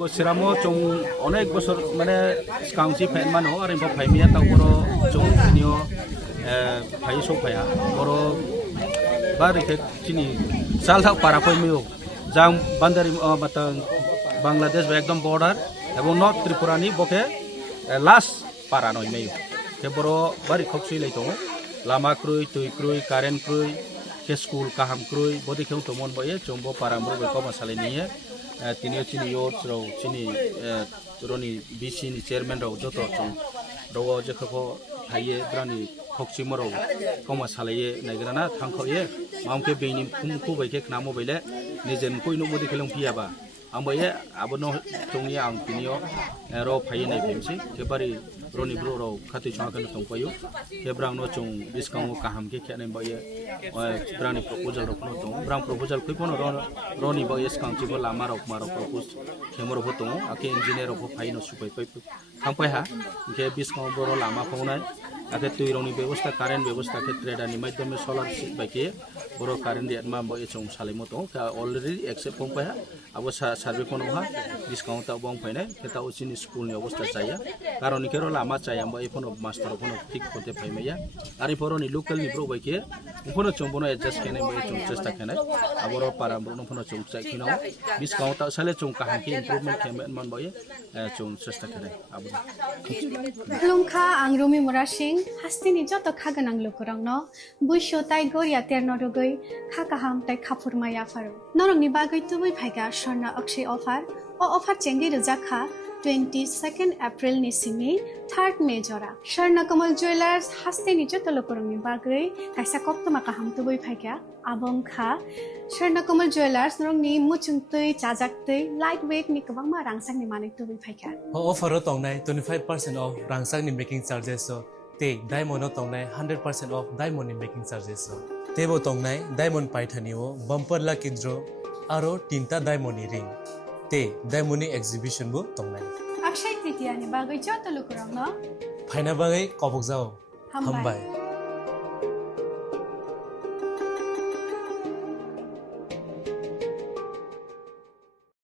Gachiramo chung onek bosor mane skangsi fan mano are bo phaimia ta boro chung nio phai so phaya boro bari ke chini sal thak para koi mio jang bandari batang Bangladesh ba ekdom border ebong North Tripura ni boke last para noi mio ke boro bari khopsi leito lama krui tui krui curent krui ke school kaham krui bodi kheu to mon boye chombo para mro ko masale niye tinio chini yot ro chini roni BC ni chairman ro joto chung ro je kho haye brani khokchi moro koma salaye nagrana thangkhoye mamke beini khumku baike knamo baile nijen koino bodi khelong piaba ambaye abono chungni ang tinio ro phaye nai phimsi kebari roni bro ro khati chwa kan tongpayo kebrang no chung discount kaham ke khane baye brani proposal ro kono tong brang proposal koi kono roni baye skang chi lama ro maro propose khemor ho tong ake engineer ro phai no supai pai thangpai ha ke discount boro lama phonai ake tui roni ব্যবস্থা current ব্যবস্থা ক্ষেত্রে দানি মাধ্যমে solar baike boro current diat ma baye chung salimo tong ka already accept pongpai ha abo survey kono ha discount ta bong phainai keta uchini school ni অবস্থা চাইয়া কারণ কেরো লামা চাইয়া by phone master phone ঠিক করতে পাইমাইয়া আরি ফরনি local নি bro বাইকে phone চংবনো adjust কেনে বাই চং চেষ্টা কেনে আবর পারা ব্রো ফোন চং চাই কিনো ডিসকাউন্ট তা সালে চং কাহাম কি ইমপ্রুভমেন্ট কেমেন মান বাই চং চেষ্টা কেনে আবর লুমখা আংরুমি মুরা সিং হাস্তিনি যত খাগানাং লুকরং ন বুইশো তাই গরিয়া তের নরগৈ খাকাহাম তাই খাফুরমায়া ফারো নরংনি বাগৈ তুবই ভাইগা স্বর্ণ অক্ষয় অফার ও offer Changi রজাখা 22 April ni simi 3rd May jora Sharna Kamal Jewelers haste ni joto lokorongni bagui kaisa koptoma kaham tuboi phaikya abong kha Sharna Kamal Jewelers norongni muchungtui chajaktui lightweight ni kwangma rangsang ni manik tuboi phaikya offer tongnai 25% off rangsang ni making charges so te diamond tongnai 100% off diamond ni making charges so tebo tongnai diamond paithani o bumper lucky draw aro tinta diamond ni ring te diamond exhibition bu tongnai akshay tritiya ni bagui joto lokorong no phaina bagai kobok jao hambai